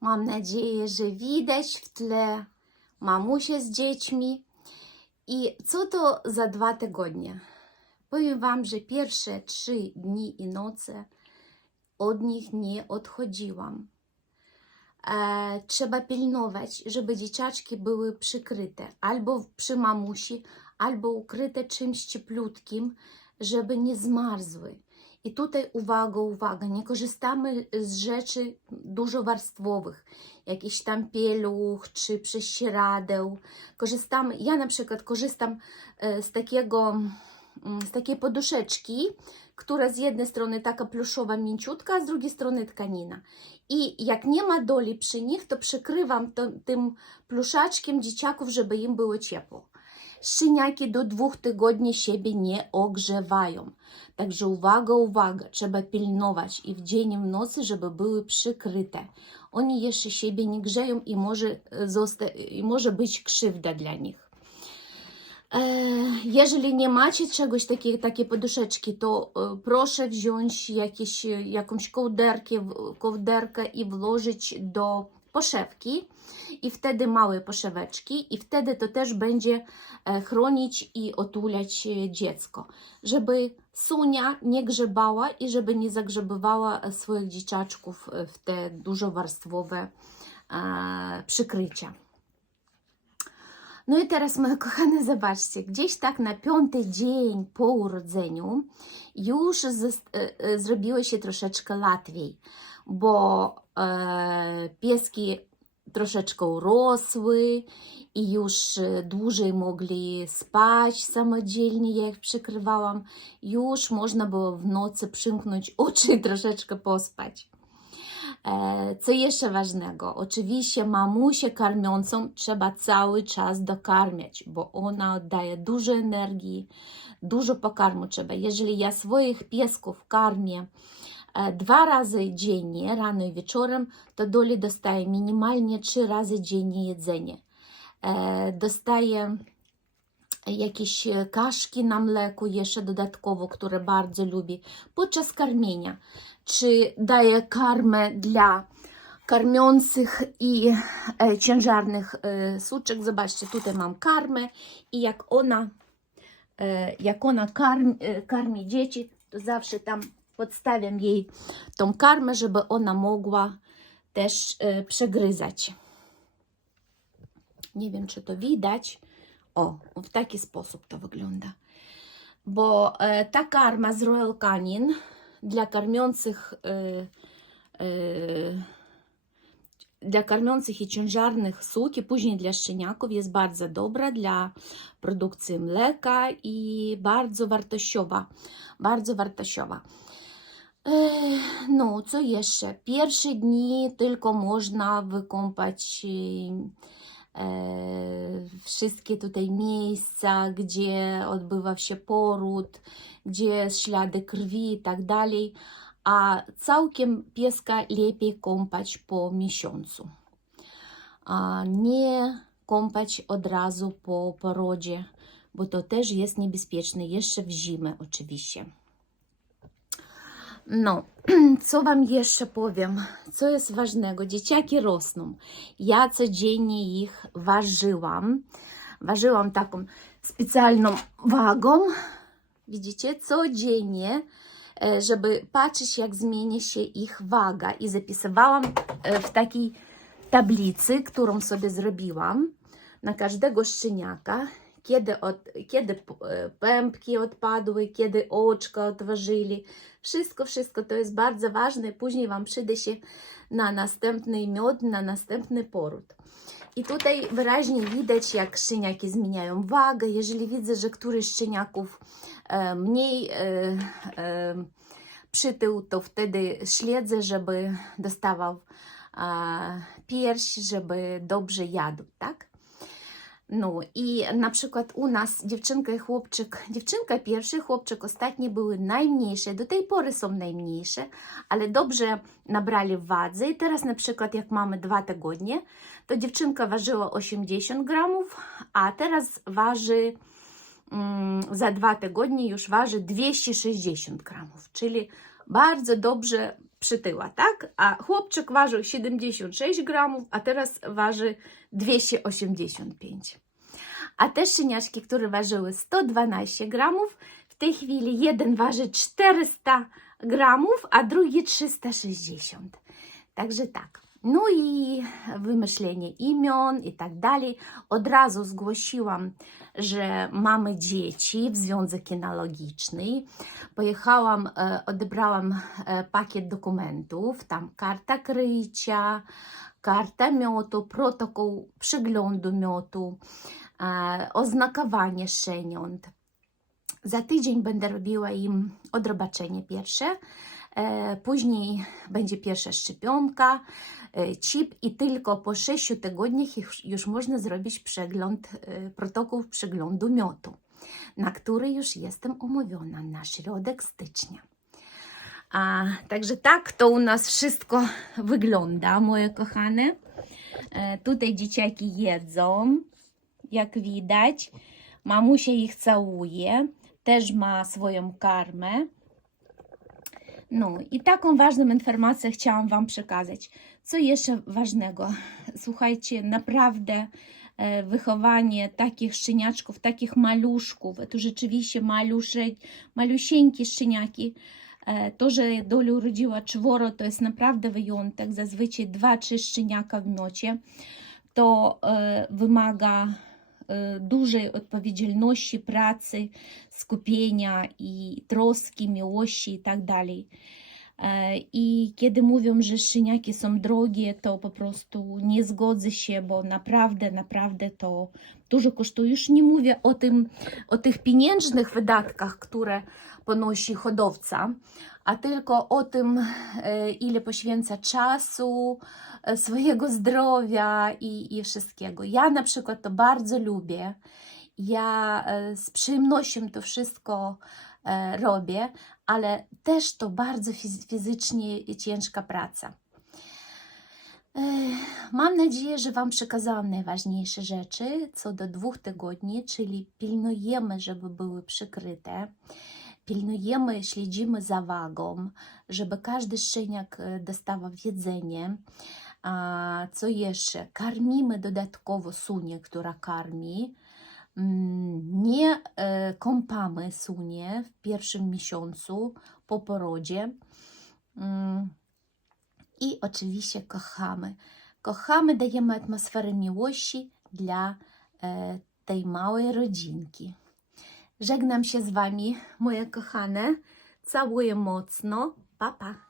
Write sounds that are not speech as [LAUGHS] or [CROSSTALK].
Mam nadzieję, że widać w tle mamusię z dziećmi. I co to za dwa tygodnie? Powiem Wam, że pierwsze trzy dni i noce od nich nie odchodziłam. E, trzeba pilnować, żeby dzieciaczki były przykryte albo przy mamusi, albo ukryte czymś cieplutkim, żeby nie zmarzły. I tutaj uwaga, uwaga, nie korzystamy z rzeczy dużowarstwowych, jakiś tam pieluch czy prześcieradeł. Korzystamy, ja na przykład korzystam e, z takiego, mm, z takiej poduszeczki, która z jednej strony taka pluszowa, mięciutka, a z drugiej strony tkanina. I jak nie ma doli przy nich, to przykrywam to, tym pluszaczkiem dzieciaków, żeby im było ciepło. Szczeniaki do dwóch tygodni siebie nie ogrzewają. Także uwaga, uwaga, trzeba pilnować i w dzień, i w nocy, żeby były przykryte. Oni jeszcze siebie nie grzeją i może, zosta- i może być krzywda dla nich. E, Jeżeli nie macie czegoś takiej, takiej poduszeczki, to e, proszę wziąć jakieś, e, jakąś kołderkę, kołderkę i włożyć do poszewki i wtedy małe poszeweczki i wtedy to też będzie e, chronić i otulać e, dziecko, żeby sunia nie grzebała i żeby nie zagrzebywała e, swoich dzieciaczków w te dużowarstwowe przykrycia. No i teraz, moje [LAUGHS] kochane, zobaczcie, gdzieś tak na piąty dzień po urodzeniu już zes- e, zrobiło się troszeczkę łatwiej, bo pieski troszeczkę urosły i już e, dłużej mogli spać samodzielnie, ja ich przykrywałam. Już można było w nocy przymknąć [LAUGHS] oczy i troszeczkę pospać. E, Co jeszcze ważnego? Oczywiście mamusię karmiącą trzeba cały czas dokarmiać, bo ona oddaje dużo energii, dużo pokarmu trzeba. Jeżeli ja swoich piesków karmię e, dwa razy dziennie, rano i wieczorem, to Doli dostaje minimalnie trzy razy dziennie jedzenie. E, Dostaje jakieś e, kaszki na mleku jeszcze dodatkowo, które bardzo lubi podczas karmienia. Czy daje karmę dla karmiących i e, ciężarnych e, suczek. Zobaczcie, tutaj mam karmę i jak ona, e, jak ona karmi, e, karmi dzieci, to zawsze tam podstawiam jej tą karmę, żeby ona mogła też e, przegryzać. Nie wiem, czy to widać. O, w taki sposób to wygląda. Bo e, ta karma z Royal Canin dla karmiących e, e, dla karmiących i ciężarnych suki, później dla szczeniaków jest bardzo dobra dla produkcji mleka i bardzo wartościowa. Bardzo wartościowa. Ech, No, co jeszcze? Pierwsze dni tylko można wykąpać e, wszystkie tutaj miejsca, gdzie odbywa się poród, gdzie ślady krwi i tak dalej, a całkiem pieska lepiej kąpać po miesiącu. Nie kąpać od razu po porodzie, bo to też jest niebezpieczne, jeszcze w zimę oczywiście. No, [CLEARS THROAT] co Wam jeszcze powiem? Co jest ważnego? Dzieciaki rosną. Ja codziennie ich ważyłam. Ważyłam taką specjalną wagą. Widzicie? Codziennie, e, żeby patrzeć, jak zmienia się ich waga. I zapisywałam e, w takiej tablicy, którą sobie zrobiłam na każdego szczeniaka, kiedy, od, kiedy e, pępki odpadły, kiedy oczka odważyli. Wszystko, wszystko to jest bardzo ważne. Później Wam przyda się na następny miod, na następny poród. I tutaj wyraźnie widać, jak szczeniaki zmieniają wagę. Jeżeli widzę, że któryś szczeniaków e, mniej e, przytył, to wtedy śledzę, żeby dostawał pierś, żeby dobrze jadł, tak? No i na przykład u nas dziewczynka i chłopczyk, dziewczynka pierwszy, chłopczyk ostatni były najmniejsze, do tej pory są najmniejsze, ale dobrze nabrali wadze i teraz na przykład jak mamy dwa tygodnie, to dziewczynka ważyła 80 gramów, a teraz waży mm, za dwa tygodnie już waży 260 gramów, czyli bardzo dobrze przytyła, tak? A chłopczyk ważył 76 gramów, a teraz waży 285. A te szczeniaczki, które ważyły 112 gramów, w tej chwili jeden waży 400 gramów, a drugi 360. Także tak. No i wymyślenie imion i tak dalej. Od razu zgłosiłam, że mamy dzieci w związek kinologiczny. Pojechałam, e, odebrałam e, pakiet dokumentów, tam karta krycia, karta miotu, protokół przyglądu miotu, e, oznakowanie szczeniąt. Za tydzień będę robiła im odrobaczenie pierwsze, później będzie pierwsza szczepionka, e, chip i tylko po 6 tygodniach już, można zrobić przegląd, e, protokół przeglądu miotu, na który już jestem umówiona na środek stycznia. A, także tak to u nas wszystko wygląda, moje kochane. E, tutaj dzieciaki jedzą, jak widać. Mamusia ich całuje, też ma swoją karmę. No i taką ważną informację chciałam Wam przekazać. Co jeszcze ważnego? Słuchajcie, naprawdę e, wychowanie takich szczeniaczków, takich maluszków, to rzeczywiście maluszek, malusieńkie szczeniaki, e, to, że Doля urodziła czworo, to jest naprawdę wyjątek. Zazwyczaj dwa, trzy szczeniaka w miocie. To e, wymaga dużej odpowiedzialności, pracy, skupienia i troski, miłości i tak dalej. E, I kiedy mówią, że szczeniaki są drogie, to po prostu nie zgodzę się, bo naprawdę, naprawdę to dużo kosztuje. Już nie mówię o, tym, o tych pieniężnych wydatkach, które ponosi hodowca, a tylko o tym, e, ile poświęca czasu, e, swojego zdrowia i, i wszystkiego. Ja na przykład to bardzo lubię. Ja e, z przyjemnością to wszystko robię, ale też to bardzo fiz- fizycznie ciężka praca. Mam nadzieję, że Wam przekazałam najważniejsze rzeczy co do dwóch tygodni, czyli pilnujemy, żeby były przykryte, pilnujemy, śledzimy za wagą, żeby każdy szczeniak e, dostawał jedzenie. A co jeszcze? Karmimy dodatkowo sunię, która karmi. Mm, Nie e, kąpamy sunię w pierwszym miesiącu po porodzie. Mm, I oczywiście kochamy. Kochamy, dajemy atmosferę miłości dla e, tej małej rodzinki. Żegnam się z Wami, moje kochane. Całuję mocno. Pa, pa.